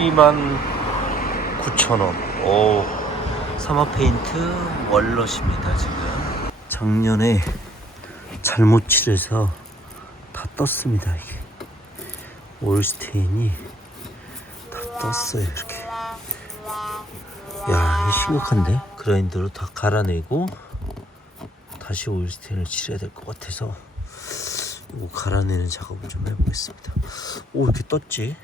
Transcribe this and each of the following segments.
12만 9천 원. 오. 사마 페인트 월넛입니다, 지금. 작년에 잘못 칠해서 다 떴습니다, 이게. 올스테인이 다 떴어요, 이렇게. 야, 이 심각한데? 그라인더로 다 갈아내고 다시 올스테인을 칠해야 될 것 같아서 이거 갈아내는 작업을 좀 해보겠습니다. 오, 이렇게 떴지?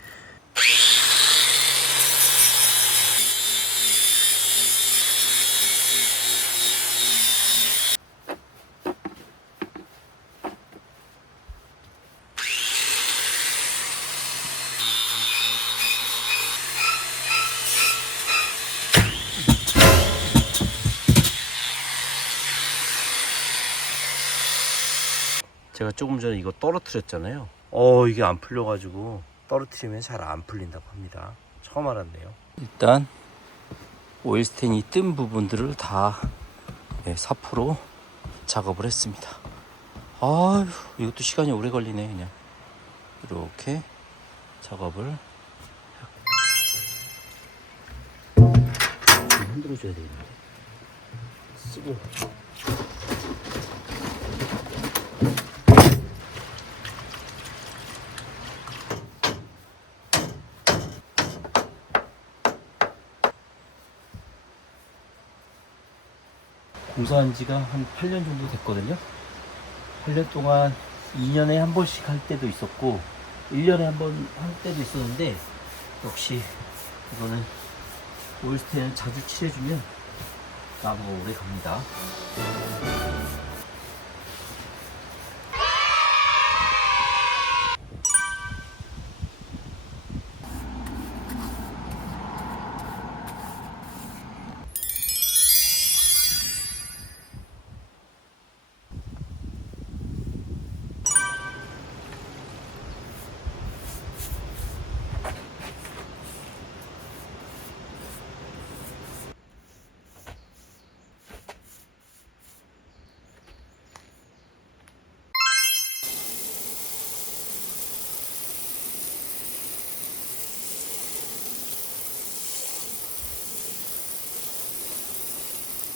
제가 조금 전에 이거 떨어뜨렸잖아요. 어 이게 안 풀려가지고 떨어뜨리면 잘 안 풀린다고 합니다. 처음 알았네요. 일단 오일스텐이 뜬 부분들을 다 예, 사포로 작업을 했습니다. 아휴 이것도 시간이 오래 걸리네 그냥 이렇게 작업을 좀 흔들어 줘야 되겠는데 쓰고 공사한 지가 한 8년 정도 됐거든요. 8년 동안 2년에 한 번씩 할 때도 있었고 1년에 한 번 할 때도 있었는데 역시 이거는 오일스텐을 자주 칠해주면 나무가 오래 갑니다.